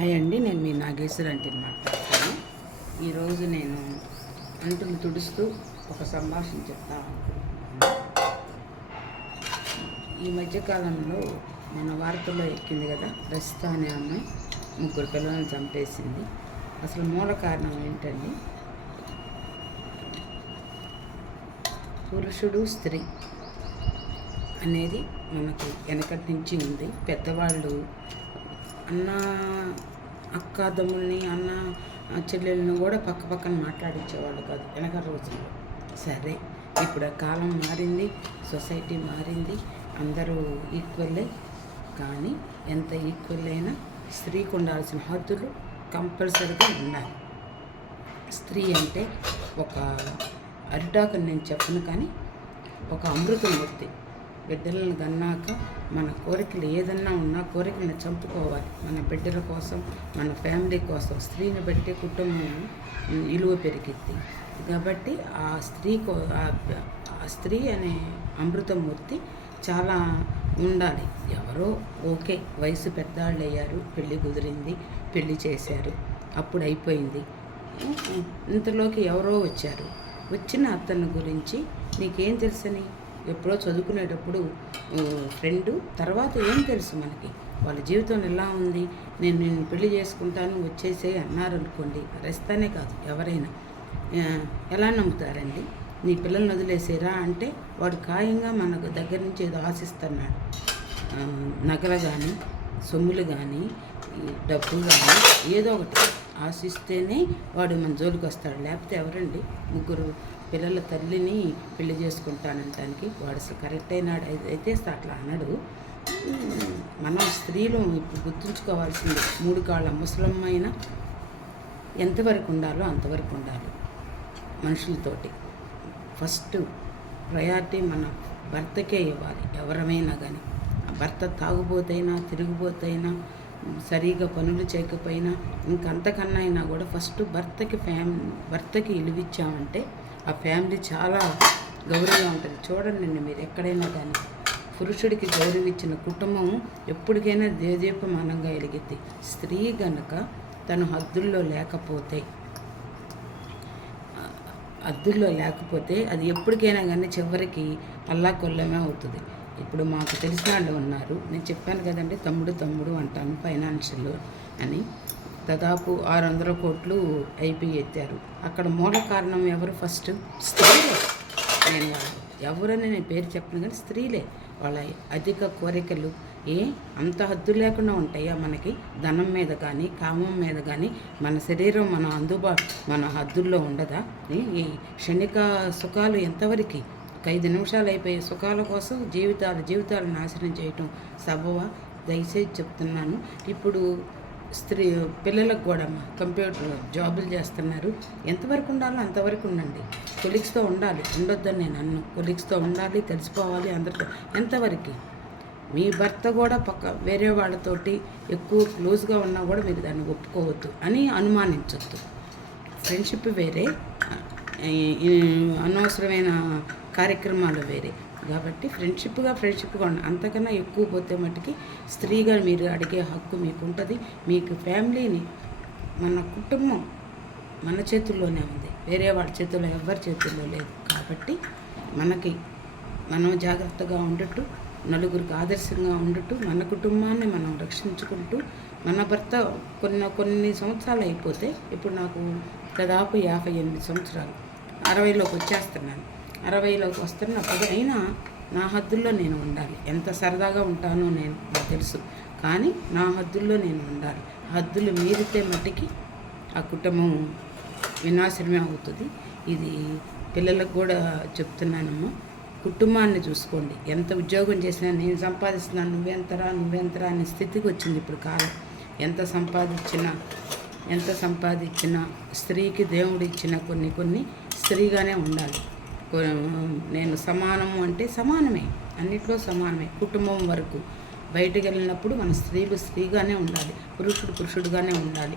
Hi అండి నేను మీ నాగేశ్వర్ అంటే మాట్లాడుతాను ఈరోజు నేను అంటులు తుడుస్తూ ఒక సంభాషణ చెప్తా ఈ మధ్యకాలంలో మన వార్తల్లో ఎక్కింది కదా రసిత అనే అమ్మాయి ముగ్గురు పిల్లలను చంపేసింది. అసలు మూల కారణం ఏంటండి? పురుషుడు స్త్రీ అనేది మనకు వెనకటి నుంచి ఉంది. పెద్దవాళ్ళు అన్న అక్క తమ్ముల్ని అన్న చెల్లెళ్ళని కూడా పక్క పక్కన మాట్లాడించేవాళ్ళు కాదు వెనక రోజుల్లో. సరే ఇప్పుడు కాలం మారింది సొసైటీ మారింది అందరూ ఈక్వల్లే కానీ ఎంత ఈక్వల్ అయినా స్త్రీకి ఉండాల్సిన హద్దులు కంపల్సరీగా ఉండాలి. స్త్రీ అంటే ఒక అరిటాకు నేను చెప్పను కానీ ఒక అమృతమూర్తి. బిడ్డలను కన్నాక మన కోరికలు ఏదన్నా ఉన్నా కోరికలను చంపుకోవాలి. మన బిడ్డల కోసం మన ఫ్యామిలీ కోసం స్త్రీని బట్టి కుటుంబం విలువ పెరిగిద్ది. కాబట్టి ఆ స్త్రీ కో- ఆ- ఆ స్త్రీ అనే అమృతమూర్తి చాలా ఉండాలి. ఎవరో ఓకే వయసు పెద్దవాళ్ళు అయ్యారు పెళ్ళి కుదిరింది పెళ్ళి చేశారు అప్పుడు అయిపోయింది. ఇంతలోకి ఎవరో వచ్చారు. వచ్చిన అతని గురించి నీకేం తెలుసని? ఎప్పుడో చదువుకునేటప్పుడు ఫ్రెండ్ తర్వాత ఏం తెలుసు మనకి? వాళ్ళ జీవితం ఎలా ఉంది? నేను నేను పెళ్ళి చేసుకుంటాను వచ్చేసే అన్నారు అనుకోండి రెస్తానే కాదు ఎవరైనా. ఎలా నమ్ముతారండి? నీ పిల్లల్ని వదిలేసేరా అంటే వాడు ఖాయంగా మనకు దగ్గర నుంచి ఏదో ఆశిస్తున్నాడు. నగలు కానీ సొమ్ములు కానీ డబ్బు కానీ ఏదో ఒకటి ఆశిస్తేనే వాడు మన జోలికి వస్తాడు లేకపోతే ఎవరండి? ముగ్గురు పిల్లల తల్లిని పెళ్ళి చేసుకుంటానంటానికి వాడు అసలు కరెక్ట్ అయినాడు. అయితే అట్లా అనడు. మనం స్త్రీలు ఇప్పుడు గుర్తుంచుకోవాల్సింది మూడు కాళ్ళ ముసలమ్మైన ఎంతవరకు ఉండాలో అంతవరకు ఉండాలి మనుషులతోటి. ఫస్ట్ ప్రయారిటీ మన భర్తకే ఇవ్వాలి ఎవరమైనా కానీ భర్త తాగుబోతైనా తిరిగిపోతైనా సరిగా పనులు చేయకపోయినా ఇంకంతకన్నా అయినా కూడా ఫస్ట్ భర్తకి ఫ్యామ్ భర్తకి ఇలువిచ్చామంటే ఆ ఫ్యామిలీ చాలా గౌరవంగా ఉంటుంది. చూడండి మీరు ఎక్కడైనా కానీ పురుషుడికి గౌరవించిన ఇచ్చిన కుటుంబం ఎప్పటికైనా దేదీపమానంగా ఎలిగిద్ది. స్త్రీ గనక తను హద్దుల్లో లేకపోతే హద్దుల్లో లేకపోతే అది ఎప్పటికైనా కానీ చివరికి అల్లా కొల్లమే అవుతుంది. ఇప్పుడు మాకు తెలిసిన వాళ్ళు ఉన్నారు. నేను చెప్పాను కదండి తమ్ముడు తమ్ముడు అంటాను ఫైనాన్షియల్ అని. దాదాపు ఆరు వందల కోట్లు ఐపీ ఎత్తారు. అక్కడ మూల కారణం ఎవరు? ఫస్ట్ స్త్రీలే. నేను వాళ్ళు ఎవరని నేను పేరు చెప్పను కానీ స్త్రీలే. వాళ్ళ అధిక కోరికలు ఏ? అంత హద్దు లేకుండా ఉంటాయా మనకి? ధనం మీద కానీ కామం మీద కానీ మన శరీరం మన అందుబాటు మన హద్దుల్లో ఉండదా? ఏ, ఈ క్షణిక సుఖాలు ఎంతవరకు? ఒక ఐదు నిమిషాలు అయిపోయే సుఖాల కోసం జీవితాలు జీవితాలు నాశనం చేయటం సబవా దయచేసి చెప్తున్నాను. ఇప్పుడు స్త్రీ పిల్లలకు కూడా కంప్యూటర్ జాబులు చేస్తున్నారు. ఎంతవరకు ఉండాలో అంతవరకు ఉండండి. కొలీగ్స్తో ఉండాలి. ఉండొద్దని నేను అన్ను. కొలీగ్స్తో ఉండాలి తెలిసిపోవాలి అందరితో. ఎంతవరకు? మీ భర్త కూడా పక్క వేరే వాళ్ళతోటి ఎక్కువ క్లోజ్గా ఉన్నా కూడా మీరు దాన్ని ఒప్పుకోవద్దు అని అనుమానించొద్దు. ఫ్రెండ్షిప్ వేరే. అనవసరమైన కార్యక్రమాలు వేరే. కాబట్టి ఫ్రెండ్షిప్గా ఫ్రెండ్షిప్గా ఉండండి అంతకన్నా ఎక్కువ పోతే మట్టుకి స్త్రీగా మీరు అడిగే హక్కు మీకు ఉంటుంది మీకు ఫ్యామిలీని మన కుటుంబం మన చేతుల్లోనే ఉంది. వేరే వాళ్ళ చేతుల్లో ఎవరి చేతుల్లో లేదు. కాబట్టి మనకి మనం జాగ్రత్తగా ఉండటం నలుగురికి ఆదర్శంగా ఉండటం మన కుటుంబాన్ని మనం రక్షించుకుంటూ మన భర్త కొన్ని కొన్ని సంవత్సరాలు అయిపోతే ఇప్పుడు నాకు దాదాపు యాభై ఎనిమిది సంవత్సరాలు. అరవైలోకి వచ్చేస్తున్నాను. అరవైలోకి వస్తున్నప్పుడు అయినా నా హద్దుల్లో నేను ఉండాలి. ఎంత సరదాగా ఉంటానో నేను నాకు తెలుసు. కానీ నా హద్దుల్లో నేను ఉండాలి. హద్దులు మీరితే మట్టికి ఆ కుటుంబం వినాశనమే అవుతుంది. ఇది పిల్లలకు కూడా చెప్తున్నానమ్మా. కుటుంబాన్ని చూసుకోండి. ఎంత ఉద్యోగం చేసినా నేను సంపాదిస్తున్నాను నువ్వెంతరా నువ్వెంతరా అనే స్థితికి వచ్చింది ఇప్పుడు కాలం. ఎంత సంపాదించినా ఎంత సంపాదించినా స్త్రీకి దేవుడు ఇచ్చిన కొన్ని కొన్ని స్త్రీగానే ఉండాలి. నేను సమానము అంటే సమానమే. అన్నిట్లో సమానమే. కుటుంబం వరకు బయటకు వెళ్ళినప్పుడు మన స్త్రీలు స్త్రీగానే ఉండాలి. పురుషుడు పురుషుడుగానే ఉండాలి.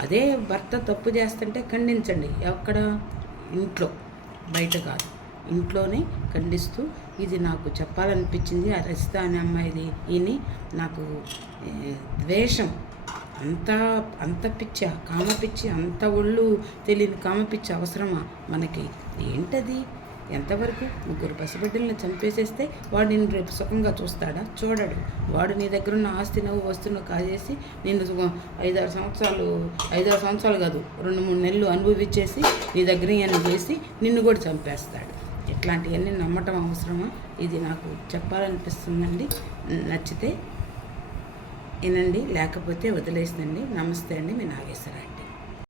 అదే భర్త తప్పు చేస్తుంటే ఖండించండి. ఎక్కడ? ఇంట్లో. బయట కాదు. ఇంట్లోనే ఖండిస్తూ ఇది నాకు చెప్పాలనిపించింది. ఆ రచిత అనే అమ్మాయిది. ఈయన నాకు ద్వేషం. అంత అంత పిచ్చ కామ పిచ్చి అంత ఒళ్ళు తెలియని కామ పిచ్చి అవసరమా మనకి? ఏంటది? ఎంతవరకు? ముగ్గురు పసిబిడ్డలను చంపేసేస్తే వాడు నిన్ను రేపు సుఖంగా చూస్తాడా? చూడడు. వాడు నీ దగ్గర ఉన్న ఆస్తి నువ్వు వస్తున్న కాజేసి నిన్ను సుఖం ఐదారు సంవత్సరాలు ఐదారు సంవత్సరాలు కాదు రెండు మూడు నెలలు అనుభవించేసి నీ దగ్గర ఇవన్నీ చేసి నిన్ను కూడా చంపేస్తాడు. ఇట్లాంటివన్నీ నమ్మటం అవసరమా? ఇది నాకు చెప్పాలనిపిస్తుందండి. నచ్చితే వినండి లేకపోతే వదిలేసిందండి నమస్తే అండి మీ నాగేశ్వరరావు